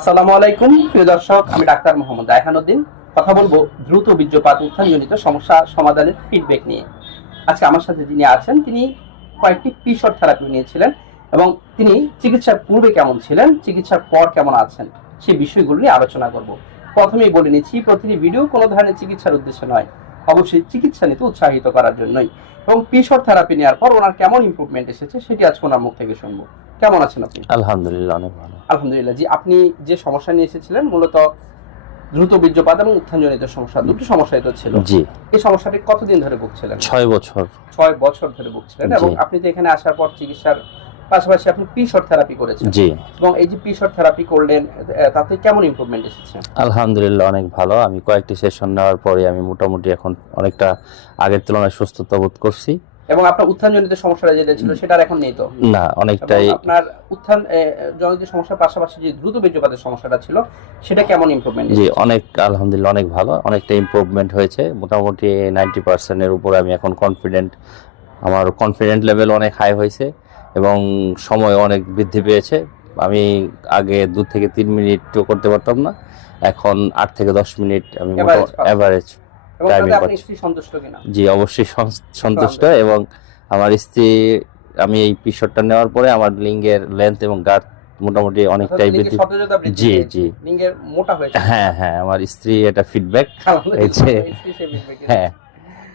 আসসালামু আলাইকুম, প্রিয় দর্শক, আমি ডাক্তার মোহাম্মদ কথা বলব দ্রুত বীর্যপাত সমস্যা সমাধানের ফিডব্যাক নিয়ে। আজকে আমার সাথে যিনি আছেন, তিনি কয়েকটি পিশর থেরাপি নিয়েছিলেন এবং তিনি চিকিৎসার পূর্বে কেমন ছিলেন, চিকিৎসার পর কেমন আছেন, সেই বিষয়গুলো নিয়ে আলোচনা করব। প্রথমেই বলে নিচ্ছি, প্রতিটি ভিডিও কোনো ধরনের চিকিৎসার উদ্দেশ্যে নয়। অবশ্যই চিকিৎসা নিতে উৎসাহিত করার জন্যই। এবং পিশর থেরাপি নেওয়ার পর ওনার কেমন ইমপ্রুভমেন্ট এসেছে সেটি আজকে ওনার মুখ থেকে শুনব। কেমন আছেন আপনি? আলহামদুলিল্লাহ অনেক ভালো। আলহামদুলিল্লাহ জি আপনি যে সমস্যা নিয়ে এসেছিলেন মূলত দ্রুত বীর্যপাত এবং উত্থানজনিত সমস্যা দুটো সমস্যাই তো ছিল। জি। এই সমস্যাটি কতদিন ধরে ভুগছিলেন? ছয় বছর। ছয় বছর ধরে ভুগছিলেন এবং আপনি তো এখানে আসার পর চিকিৎসার পাশাপাশি আপনি পিশর থেরাপি করেছেন। জি। এবং এই যে পিশর থেরাপি করলেন তাতে কেমন ইমপ্রুভমেন্ট এসেছে? আলহামদুলিল্লাহ অনেক ভালো। আমি কয়েকটি সেশন নেওয়ার পরে আমি মোটামুটি এখন অনেকটা আগের তুলনায় সুস্থতা বোধ করছি। এবং আপনার উত্থানজনিত সমস্যাটা যেটা ছিল সেটা আর এখন নেই তো? না অনেকটাই আপনার উত্থান জনিত সমস্যার পাশাপাশি যে দ্রুত বীর্যপাতের সমস্যাটা ছিল সেটা কেমন ইমপ্রুভমেন্ট জি অনেক আলহামদুলিল্লাহ অনেক ভালো। অনেকটা ইমপ্রুভমেন্ট হয়েছে। মোটামুটি নাইনটি পার্সেন্টের উপরে আমি এখন কনফিডেন্ট আমার কনফিডেন্ট লেভেল অনেক হাই হয়েছে। এবং সময় অনেক বৃদ্ধি পেয়েছে আমি আগে দু থেকে তিন মিনিটও করতে পারতাম না এখন আট থেকে দশ মিনিট আমি অ্যাভারেজ টাইমিং পাচ্ছি। জি অবশ্যই সন- সন্তুষ্ট এবং আমার স্ত্রী আমি এই পিসরটা নেওয়ার পরে আমার লিঙ্গের লেন্থ এবং গাঢ় মোটামুটি অনেকটাই বৃদ্ধি জি, জি। লিঙ্গের মোটা হয়েছে হ্যাঁ হ্যাঁ আমার স্ত্রী এটা ফিডব্যাক। হ্যাঁ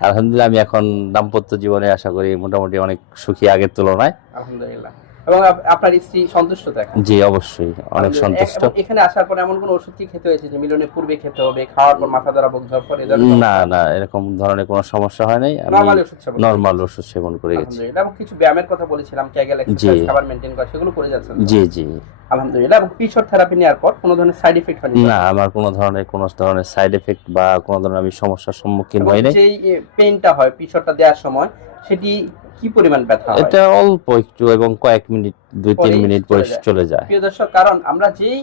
আলহামদুলিল্লাহ আমি এখন দাম্পত্য জীবনে আশা করি মোটামুটি অনেক সুখী আগের তুলনায়। আলহামদুলিল্লাহ। এবং আপনার স্ত্রী সন্তুষ্ট তো এখন? জি অবশ্যই অনেক সন্তুষ্ট। এখানে আসার পর এমন কোন ওষুধ কি খেতে হয়েছে যে মিলনের পূর্বে খেতে হবে খাওয়ার পর মাথা ধরা বুক ঝরফর না না এরকম ধরনের কোনো সমস্যা হয় নাই। আমি নরমাল ওষুধ সেবন করে গেছি এবং কিছু ব্যায়ামের কথা বলেছিলাম ক্যাগেল এক্সারসাইজ। খাবার মেইনটেইন করা সেগুলো করে যাচ্ছেন জি জি। আলহামদুলিল্লাহ এবং থেরাপি নেওয়ার পর কোনো ধরনের সাইড এফেক্ট হয়নি না আমার কোনো ধরনের কোনো ধরনের সাইড এফেক্ট বা কোনো ধরনের আমি সমস্যার সম্মুখীন যেই পেইনটা হয় দেওয়ার সময় সেটি কি পরিমাণ ব্যথা হয়? এটা অল্প একটু এবং কয়েক মিনিট দুই তিন মিনিট পরে চলে যায়। প্রিয় দর্শক কারণ আমরা যেই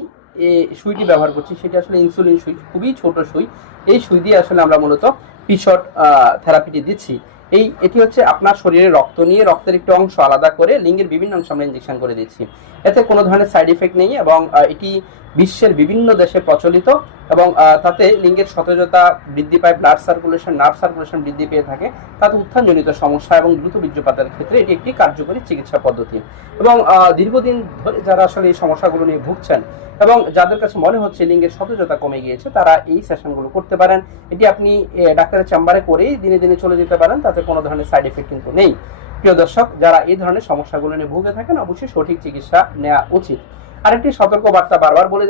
সুইটি ব্যবহার করছি সেটা আসলে ইনসুলিন সুই খুবই ছোট সুই। এই সুই দিয়ে আসলে আমরা মূলত পিছট থেরাপিটি দিচ্ছি। এই এটি হচ্ছে আপনার শরীরে রক্ত নিয়ে রক্তের একটি অংশ আলাদা করে লিঙ্গের বিভিন্ন অংশ আমরা ইঞ্জেকশন করে দিচ্ছি। এতে কোনো ধরনের সাইড এফেক্ট নেই এবং এটি বিশ্বের বিভিন্ন দেশে প্রচলিত এবং তাতে লিঙ্গের সতেজতা বৃদ্ধি পায় ব্লাড সার্কুলেশন নার্ভ সার্কুলেশন বৃদ্ধি পেয়ে থাকে তাতে উত্থানজনিত সমস্যা এবং দ্রুত বীর্যপাতের ক্ষেত্রে এটি একটি কার্যকরী চিকিৎসা পদ্ধতি। এবং দীর্ঘদিন ধরে যারা আসলে এই সমস্যাগুলো নিয়ে ভুগছেন এবং যাদের কাছে মনে হচ্ছে লিঙ্গের সতেজতা কমে গিয়েছে তারা এই সেশনগুলো করতে পারেন। এটি আপনি এ, ডাক্তারের চেম্বারে করেই দিনে দিনে চলে যেতে পারেন, তাতে কোনো ধরনের সাইড এফেক্ট কিন্তু নেই। প্রিয় দর্শক, যারা এই ধরনের সমস্যাগুলো নিয়ে ভুগে থাকেন, অবশ্যই সঠিক চিকিৎসা নেওয়া উচিত। আরেকটি সতর্ক বার্তা বারবার বলে